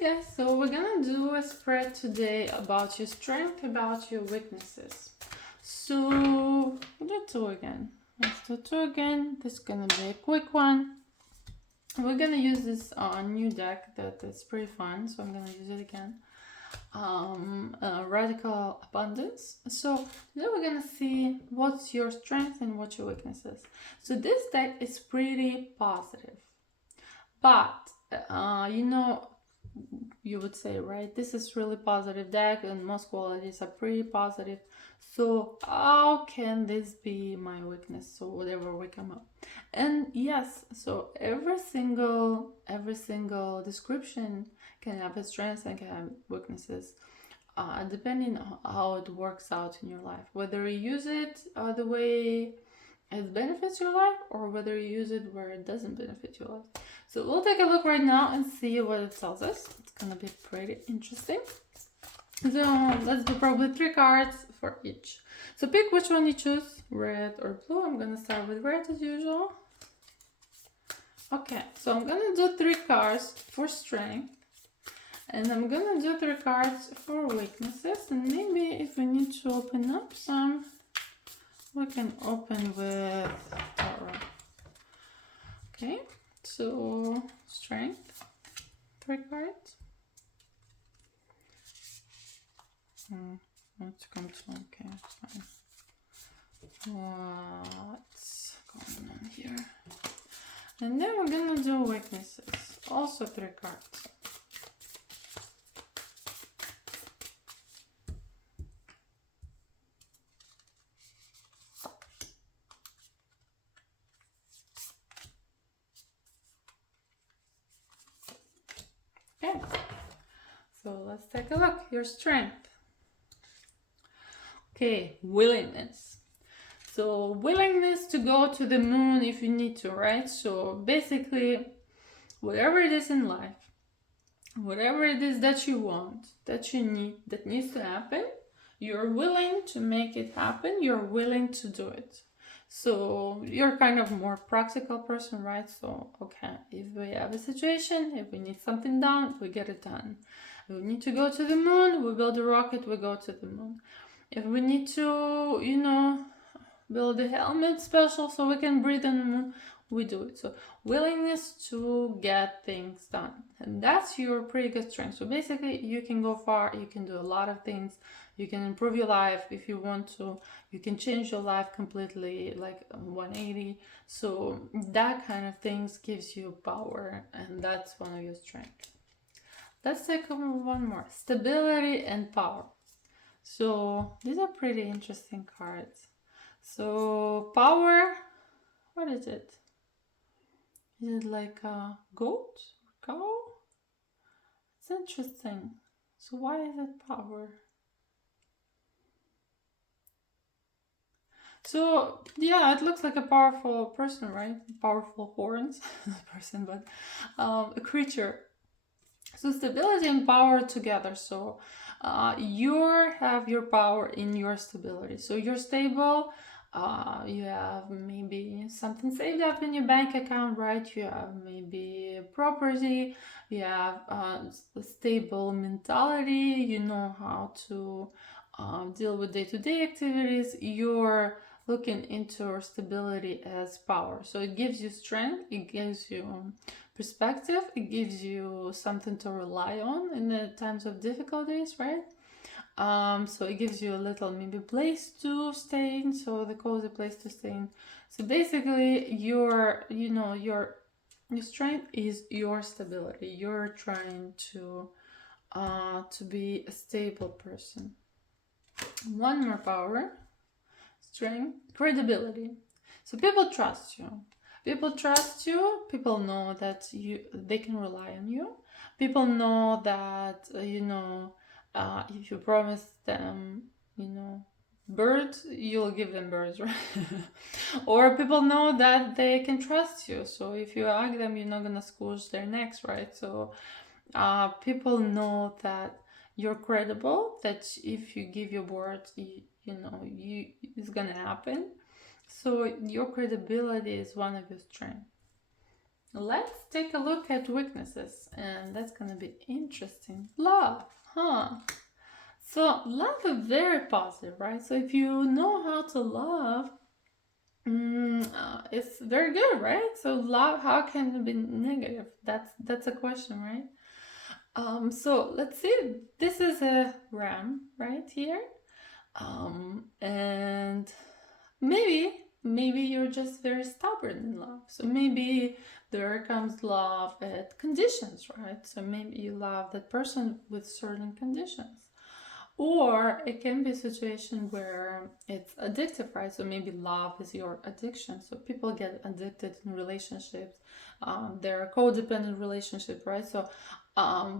guys, so we're gonna do a spread today about your strength, about your weaknesses. So we'll do two again. Let's do two again. This is gonna be a quick one. We're gonna use this new deck that is pretty fun, so I'm gonna use it again. Radical Abundance. So today we're gonna see what's your strength and what's your weaknesses. So this deck is pretty positive, but you would say, right, this is really positive deck and most qualities are pretty positive, so how can this be my weakness? So whatever we come up, and yes, so every single description can have its strengths and can have weaknesses, depending on how it works out in your life, whether you use it the way it benefits your life or whether you use it where it doesn't benefit your life. So we'll take a look right now and see what it tells us. It's gonna be pretty interesting. So let's do probably 3 cards for each. So pick which one you choose, red or blue. I'm gonna start with red as usual. Okay, so I'm gonna do 3 cards for strength, and I'm gonna do 3 cards for weaknesses, and maybe if we need to open up some, we can open with tarot. Okay, so strength, 3 cards. Let's come to, okay, fine. What's going on here? And then we're gonna do weaknesses, also 3 cards. Okay, so let's take a look. Your strength. Okay, willingness. So willingness to go to the moon if you need to, right? So basically, whatever it is in life, whatever it is that you want, that you need, that needs to happen, you're willing to make it happen. You're willing to do it. So you're kind of more practical person, right? So, okay, if we have a situation, if we need something done, we get it done. If we need to go to the moon, we build a rocket, we go to the moon. If we need to, build a helmet special so we can breathe on the moon, we do it. So willingness to get things done. And that's your pretty good strength. So basically you can go far, you can do a lot of things, you can improve your life if you want to, you can change your life completely, like 180. So that kind of things gives you power, and that's one of your strengths. Let's take one more. Stability and power. So these are pretty interesting cards. So power, what is it? Is it like a goat or cow? It's interesting. So why is it power? So yeah, it looks like a powerful person, right? Powerful horns, not person, but a creature. So stability and power together. So you have your power in your stability. So you're stable. You have maybe something saved up in your bank account, right? You have maybe property. You have a stable mentality. You know how to deal with day-to-day activities. You're looking into stability as power. So it gives you strength. It gives you perspective. It gives you something to rely on in the times of difficulties, right? So it gives you a little maybe place to stay in, so the cozy place to stay in. So basically your strength is your stability. You're trying to be a stable person. One more power, strength, credibility. So people trust you. People trust you. People know that they can rely on you. People know that if you promise them, birds, you'll give them birds, right? Or people know that they can trust you. So if you hug them, you're not gonna squish their necks, right? So people know that you're credible, that if you give your word, it's gonna happen. So your credibility is one of your strengths. let's take a look at weaknesses, and that's gonna be interesting. Love, huh? So love is very positive, right? So if you know how to love, it's very good, right? So love, how can it be negative? That's a question, right? So let's see. This is a ram right here. And maybe you're just very stubborn in love. So maybe there comes love at conditions, right? So maybe you love that person with certain conditions. Or it can be a situation where it's addictive, right? So maybe love is your addiction. So people get addicted in relationships. They're codependent relationships, right? So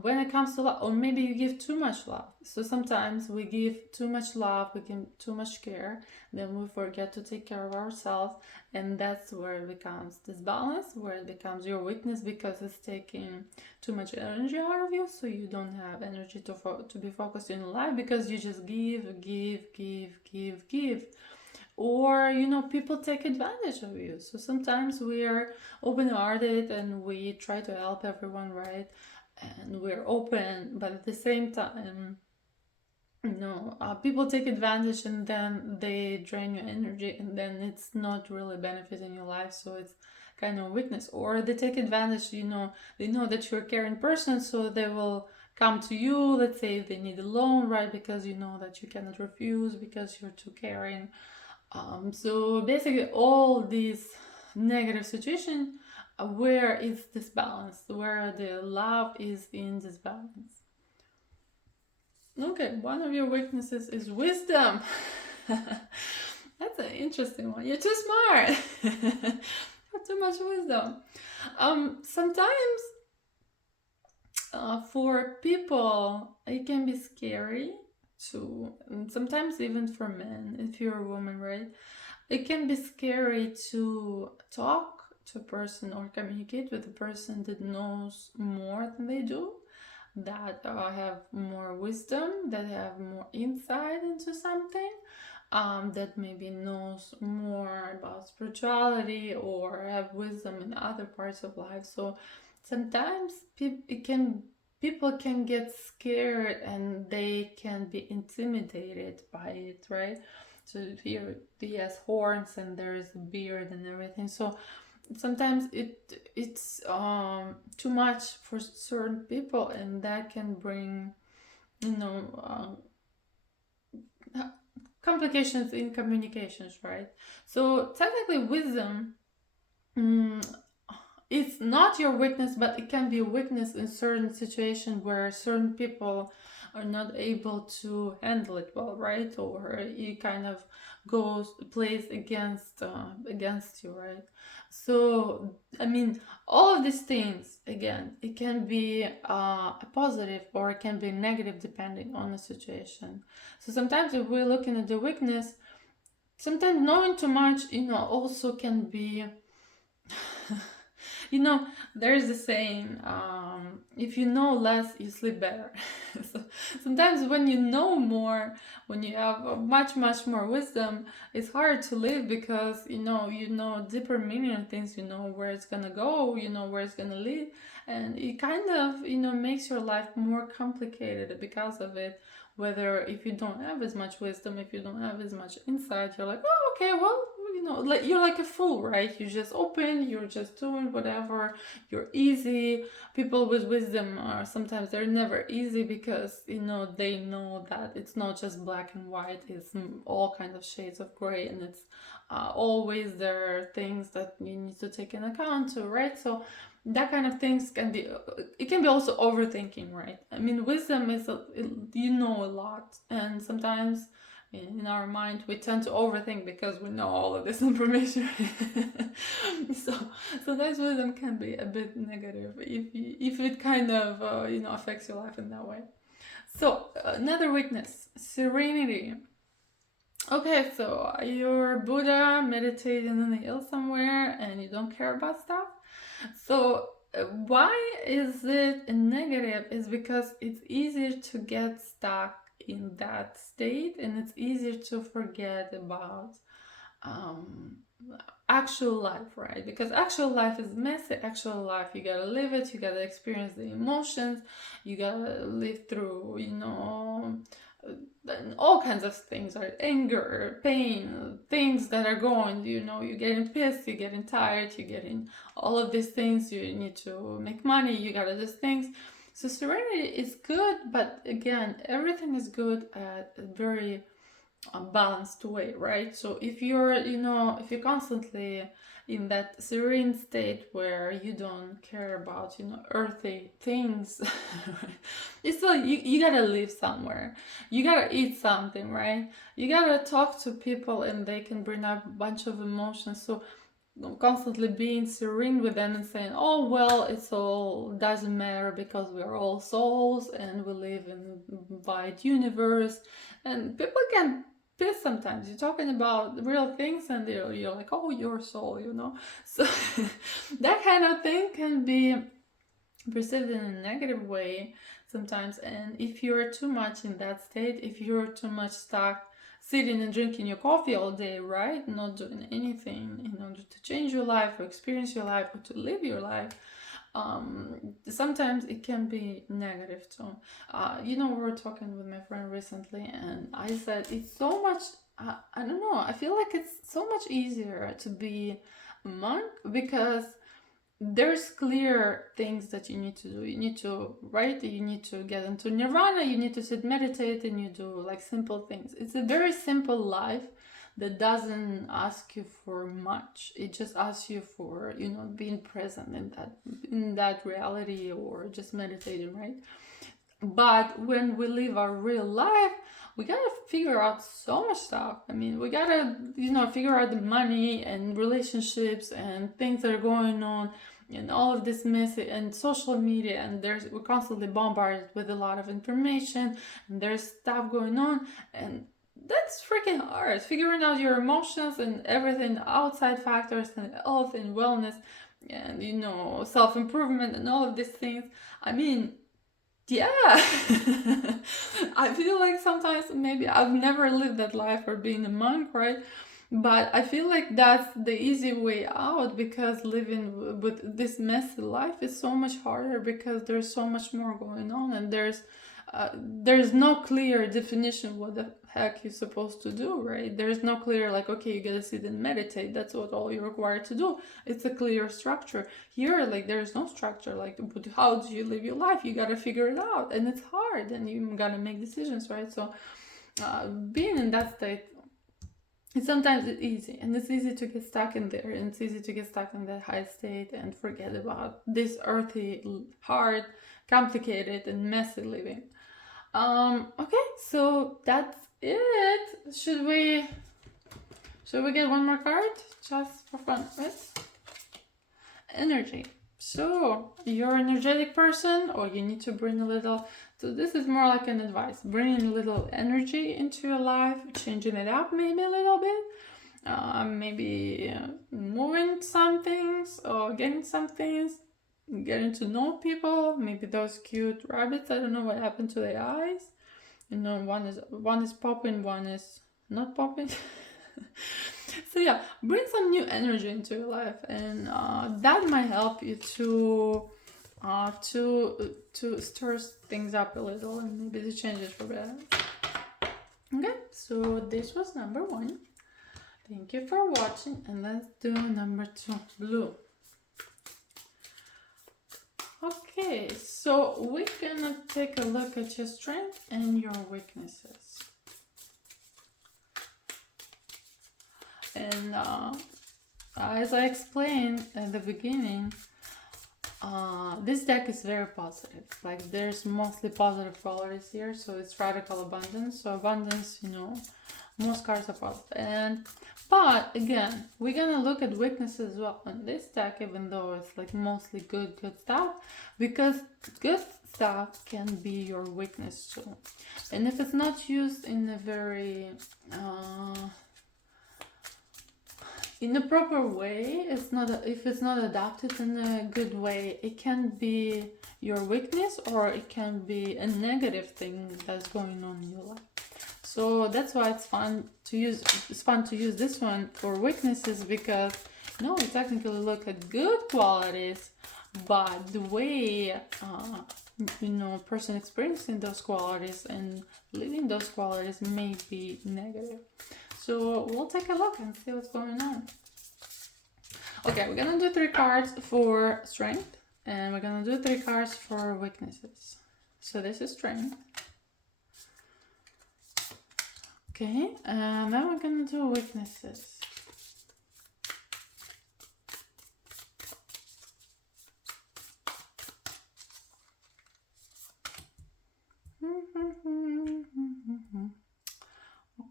when it comes to love, or maybe you give too much love. So sometimes we give too much love, we give too much care, then we forget to take care of ourselves, and that's where it becomes this balance, where it becomes your weakness because it's taking too much energy out of you, so you don't have energy to be focused in life because you just give. Or people take advantage of you. So sometimes we're open-hearted and we try to help everyone, right? And we're open, but at the same time, people take advantage and then they drain your energy, and then it's not really benefiting your life. So it's kind of weakness. Or they take advantage, they know that you're a caring person, so they will come to you, let's say if they need a loan, right? Because you know that you cannot refuse because you're too caring. So basically all these negative situations, where is this balance, where the love is in this balance. Okay, one of your weaknesses is wisdom. That's an interesting one. You're too smart. Have too much wisdom. Sometimes for people it can be scary to, sometimes even for men, if you're a woman, right? It can be scary to talk to a person or communicate with a person that knows more than they do, that have more wisdom, that have more insight into something, that maybe knows more about spirituality or have wisdom in other parts of life. So sometimes people can get scared and they can be intimidated by it, right? So here he has horns and there's a beard and everything. So sometimes it's too much for certain people, and that can bring complications in communications, right? So technically wisdom, it's not your weakness, but it can be a weakness in certain situations where certain people are not able to handle it well, right? Or it kind of plays against you, right? So I mean, all of these things, again, it can be a positive or it can be negative depending on the situation. So sometimes if we're looking at the weakness, sometimes knowing too much, also can be there's the saying, if you know less, you sleep better. So sometimes when you know more, when you have much, much more wisdom, it's hard to live because, you know deeper meaning of things, you know where it's gonna go, you know where it's gonna lead. And it kind of, makes your life more complicated because of it. Whether if you don't have as much wisdom, if you don't have as much insight, you're like, oh, okay, well, like you're like a fool, right? You're just open, you're just doing whatever, you're easy. People with wisdom are sometimes, they're never easy because they know that it's not just black and white, it's all kinds of shades of gray, and it's always there are things that you need to take in account too, right? So that kind of things can be, it can be also overthinking, right? I mean, wisdom is you know a lot, and sometimes in our mind we tend to overthink because we know all of this information. So sometimes wisdom can be a bit negative if it kind of affects your life in that way. So another weakness, serenity. Okay, so you're Buddha meditating on the hill somewhere and you don't care about stuff. So why is it a negative? Is because it's easier to get stuck in that state, and it's easier to forget about actual life, right? Because actual life is messy. Actual life, you gotta live it, you gotta experience the emotions, you gotta live through, all kinds of things, right? Anger, pain, things that are going, you're getting pissed, you're getting tired, you're getting all of these things, you need to make money, you gotta do things. So serenity is good, but again, everything is good at a very balanced way, right? So if you're constantly in that serene state where you don't care about earthly things, it's like you gotta live somewhere, you gotta eat something, right? You gotta talk to people and they can bring up a bunch of emotions. So constantly being serene with them and saying, oh well, it's all doesn't matter because we're all souls and we live in a wide universe. And people can piss sometimes. You're talking about real things and you're like, oh, your soul, so that kind of thing can be perceived in a negative way sometimes. And if you're too much in that state, if you're too much stuck sitting and drinking your coffee all day, right, not doing anything in order to change your life or experience your life or to live your life, sometimes it can be negative too. We were talking with my friend recently and I said it's so much, I don't know, I feel like it's so much easier to be a monk because there's clear things that you need to do. You need to write, you need to get into nirvana, you need to sit, meditate, and you do like simple things. It's a very simple life that doesn't ask you for much. It just asks you for, being present in that reality or just meditating, right? But when we live our real life, we gotta figure out so much stuff. I mean, we gotta, figure out the money and relationships and things that are going on and all of this messy and social media, and we're constantly bombarded with a lot of information and there's stuff going on, and that's freaking hard. Figuring out your emotions and everything, outside factors and health and wellness and self-improvement and all of these things. I mean, yeah. I feel like sometimes maybe I've never lived that life or being a monk, right? But I feel like that's the easy way out because living with this messy life is so much harder because there's so much more going on and there's no clear definition what the heck you're supposed to do, right? There's no clear like, okay, you gotta sit and meditate, that's what all you're required to do. It's a clear structure. Here, like, there's no structure. Like, but how do you live your life? You gotta figure it out, and it's hard, and you gotta make decisions, right? So being in that state, sometimes it's easy, and it's easy to get stuck in there, and it's easy to get stuck in that high state and forget about this earthy, hard, complicated, and messy living. Okay, so that's it. Should we get one more card just for fun, right? Energy. So you're an energetic person, or you need to bring a little. So this is more like an advice. Bringing a little energy into your life, changing it up maybe a little bit. Maybe moving some things or getting some things, getting to know people. Maybe those cute rabbits. I don't know what happened to their eyes. One is popping, one is not popping. So yeah, bring some new energy into your life, and that might help you to stir things up a little and maybe to change it for better. Okay, so this was number 1. Thank you for watching, and let's do number 2, blue. Okay, so we're gonna take a look at your strengths and your weaknesses. And as I explained at the beginning, this deck is very positive. Like, there's mostly positive qualities here, so it's radical abundance. So abundance, most cards are positive. But again, we're gonna look at weaknesses as well in this deck, even though it's like mostly good stuff, because good stuff can be your weakness too. And if it's not used in a very in a proper way, if it's not adapted in a good way, it can be your weakness, or it can be a negative thing that's going on in your life. So that's why it's fun to use. It's fun to use this one for weaknesses, because no, we technically look at good qualities, but the way person experiencing those qualities and living those qualities may be negative. So we'll take a look and see what's going on. Okay, we're gonna do 3 cards for strength, and we're gonna do 3 cards for weaknesses. So this is strength. Okay, and then we're gonna do weaknesses.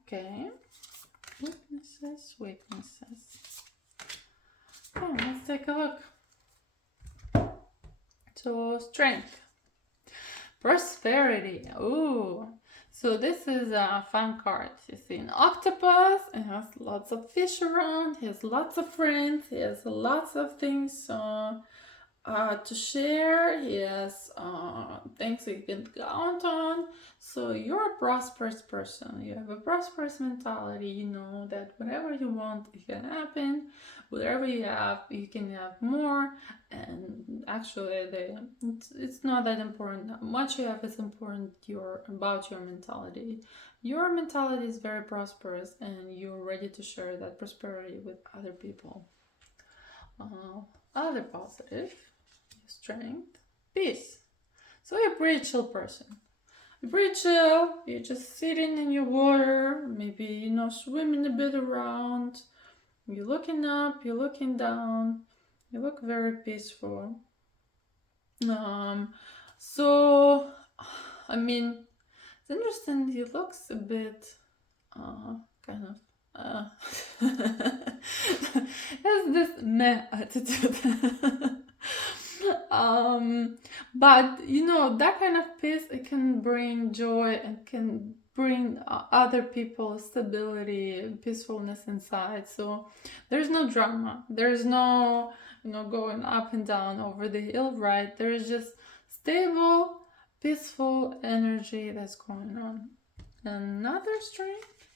Okay, weaknesses. Okay, let's take a look. So strength, prosperity. Ooh. So this is a fun card. You see an octopus, it has lots of fish around, he has lots of friends, he has lots of things to share, he has things you can count on. So you're a prosperous person, you have a prosperous mentality, you know that whatever you want, it can happen. Whatever you have, you can have more, and actually it's not that important. How much you have is important about your mentality. Your mentality is very prosperous, and you're ready to share that prosperity with other people. Other positive, strength, peace. So you're a pretty chill person. You're pretty chill, you're just sitting in your water, maybe swimming a bit around. You're looking up, you're looking down, you look very peaceful. So, I mean, it's interesting, he looks a bit, kind of, has this meh attitude. But, that kind of peace, it can bring joy and can bring other people stability, peacefulness inside. So there's no drama, there's no going up and down over the hill, right? There's just stable, peaceful energy that's going on. Another strength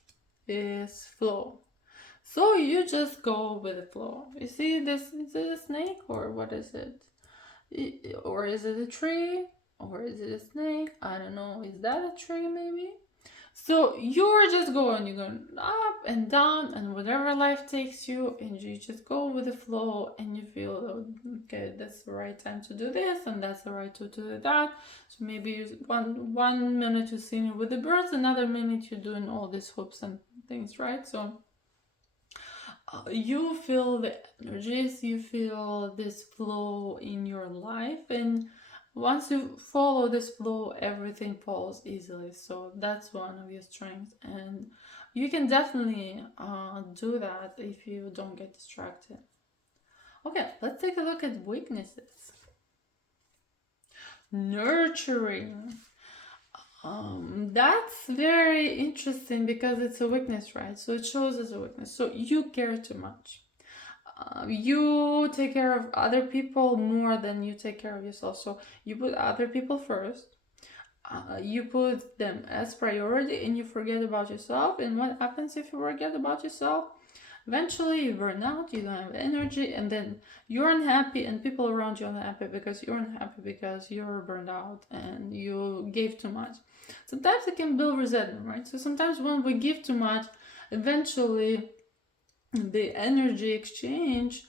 is flow. So you just go with the flow. You see this, is it a snake or what is it? Or is it a tree? Or is it a snake? I don't know. Is that a tree maybe? So you're just going, you're going up and down, and whatever life takes you, and you just go with the flow, and you feel, okay, that's the right time to do this, and that's the right time to do that. So maybe you, one minute you're singing with the birds, another minute you're doing all these hoops and things, right? So you feel the energies, you feel this flow in your life, and once you follow this flow, everything falls easily. So that's one of your strengths, and you can definitely do that if you don't get distracted. Okay, let's take a look at weaknesses. Nurturing. That's very interesting because it's a weakness, right? So it shows as a weakness. So you care too much. You take care of other people more than you take care of yourself. So you put other people first. You put them as priority, and you forget about yourself. And what happens if you forget about yourself? Eventually you burn out, you don't have energy, and then you're unhappy, and people around you are unhappy because you're unhappy because you're burned out and you gave too much. Sometimes it can build resentment, right? So sometimes when we give too much, eventually the energy exchange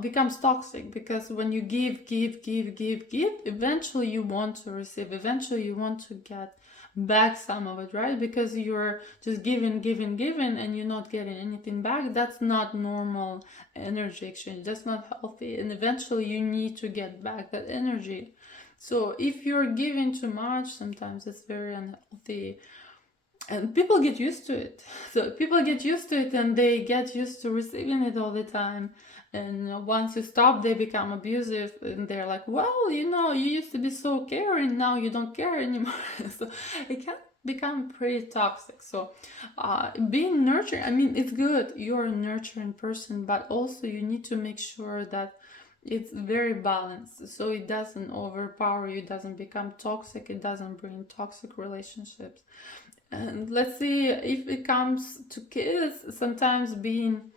becomes toxic, because when you give, eventually you want to receive, eventually you want to get back some of it, right? Because you're just giving, and you're not getting anything back. That's not normal energy exchange, that's not healthy, and eventually you need to get back that energy. So if you're giving too much, sometimes it's very unhealthy, and people get used to it. So people get used to it, and they get used to receiving it all the time. And once you stop, they become abusive, and they're like, well, you used to be so caring, now you don't care anymore. So it can become pretty toxic. So being nurturing, I mean, it's good, you're a nurturing person, but also you need to make sure that it's very balanced, so it doesn't overpower you, it doesn't become toxic, it doesn't bring toxic relationships. And let's see, if it comes to kids, sometimes being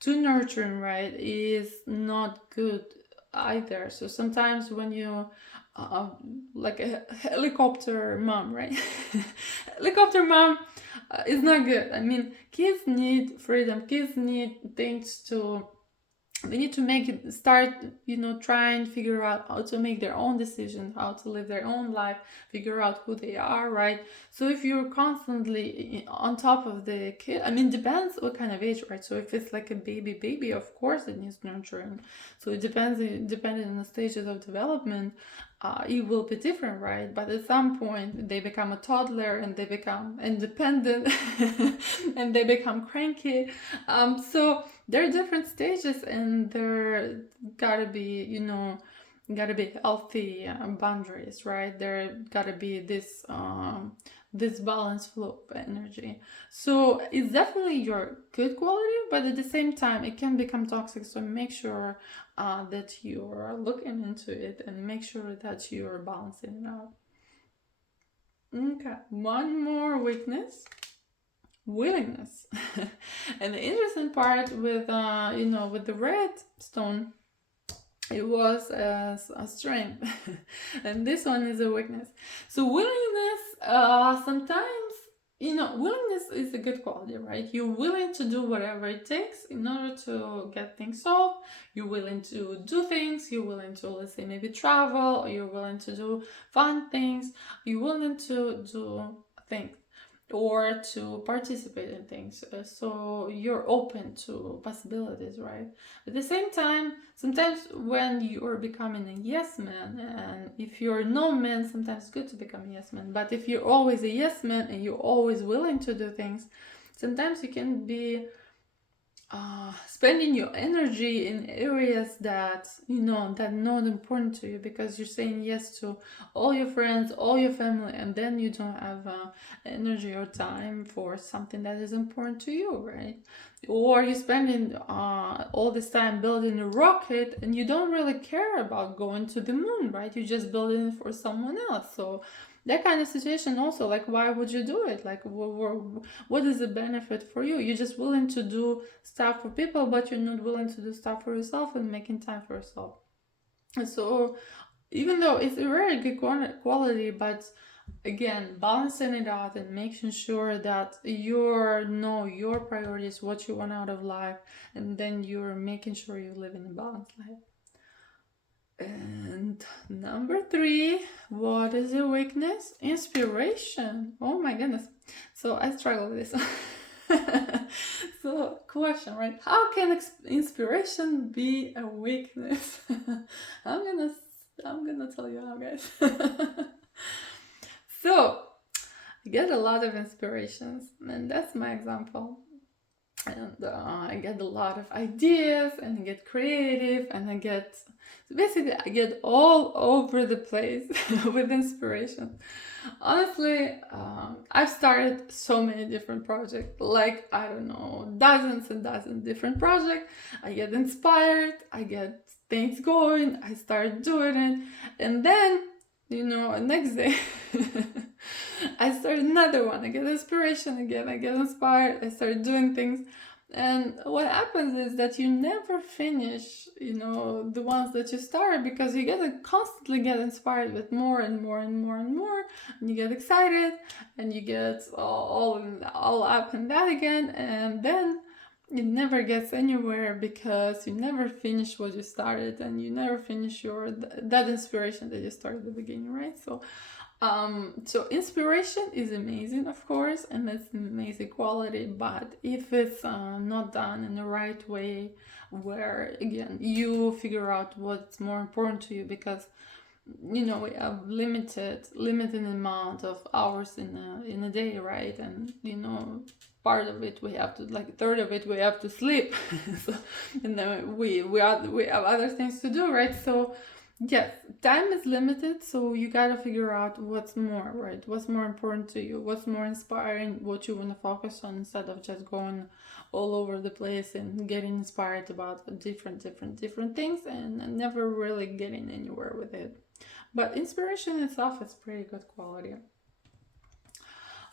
too nurturing, right, is not good either. So sometimes when you uh, like a helicopter mom, right? Helicopter mom is not good. I mean, kids need freedom. Kids need things to, they need to make it start, try and figure out how to make their own decisions, how to live their own life, figure out who they are, right? So if you're constantly on top of the kid, I mean, depends what kind of age, right? So if it's like a baby, of course it needs nurturing. So it depends, depending on the stages of development, it will be different, right? But at some point they become a toddler and they become independent and they become cranky. So there are different stages, and there gotta be, gotta be healthy boundaries, right? There gotta be this balanced flow of energy. So it's definitely your good quality, but at the same time it can become toxic. So make sure that you're looking into it and make sure that you're balancing it out. Okay, one more weakness: willingness. And the interesting part with with the red stone, it was a strength. And this one is a weakness. So willingness, sometimes, willingness is a good quality, right? You're willing to do whatever it takes in order to get things solved. You're willing to do things. You're willing to, let's say, maybe travel, or you're willing to do fun things. You're willing to do things or to participate in things. So you're open to possibilities, right? At the same time, sometimes when you're becoming a yes man, and if you're a no man, sometimes it's good to become a yes man. But if you're always a yes man and you're always willing to do things, sometimes you can be spending your energy in areas that that not important to you, because you're saying yes to all your friends, all your family, and then you don't have energy or time for something that is important to you, right? Or you're spending all this time building a rocket and you don't really care about going to the moon, right? You're just building it for someone else. So that kind of situation also, like, why would you do it? Like, what is the benefit for you? You're just willing to do stuff for people, but you're not willing to do stuff for yourself and making time for yourself. And so even though it's a very good quality, but again, balancing it out and making sure that you know your priorities, what you want out of life, and then you're making sure you live in a balanced life. And number 3, what is your weakness? Inspiration. Oh my goodness. So I struggle with this. So, question, right? How can inspiration be a weakness? I'm gonna tell you how, guys. So I get a lot of inspirations, and that's my example. And I get a lot of ideas, and I get creative, and I get all over the place with inspiration. Honestly, I've started so many different projects, like, I don't know, dozens and dozens different projects. I get inspired, I get things going, I start doing it, and then, next day, I start another one. I get inspiration again, I get inspired, I start doing things. And what happens is that you never finish, the ones that you start, because you constantly get inspired with more and more and more and more, and you get excited, and you get all up in that again, and then it never gets anywhere, because you never finish what you started, and you never finish that inspiration that you started at the beginning, right? So inspiration is amazing, of course, and it's an amazing quality, but if it's not done in the right way, where, again, you figure out what's more important to you, because we have limited amount of hours in a day, right? And part of it we have to, like, a third of it we have to sleep. So, and then we have other things to do, right? So yes, time is limited, so you gotta figure out what's more, right? What's more important to you, what's more inspiring, what you want to focus on, instead of just going all over the place and getting inspired about different things, and never really getting anywhere with it. But inspiration itself is pretty good quality.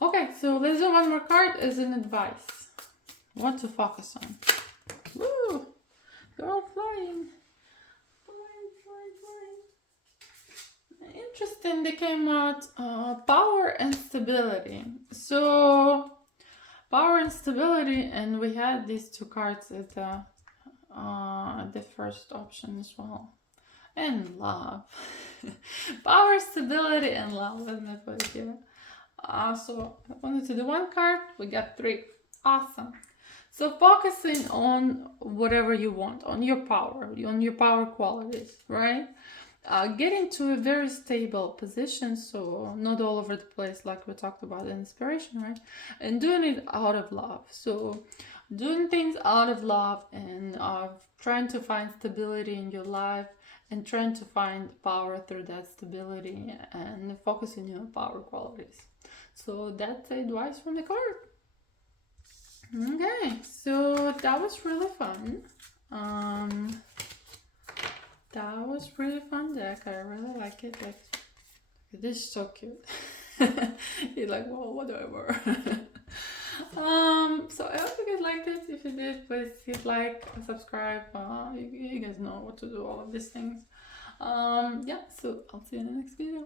Okay, so let's do one more card as an advice. What to focus on. Woo! They're all flying. Flying, flying, flying. Interesting, they came out power and stability. So, power and stability, and we had these two cards at the first option as well. And love. Power, stability, and love. Let me put it here. So I wanted to do one card. We got 3. Awesome. So focusing on whatever you want, on your power qualities, right? Getting to a very stable position, so not all over the place like we talked about in inspiration, right? And doing it out of love. So doing things out of love and trying to find stability in your life and trying to find power through that stability and focusing on your power qualities. So that's the advice from the card. Okay, so that was really fun. That was really fun deck. I really like it. Like, it is so cute. You're like, well, whatever. So I hope you guys liked it. If you did, please hit like, subscribe. You guys know what to do, all of these things. Yeah, so I'll see you in the next video.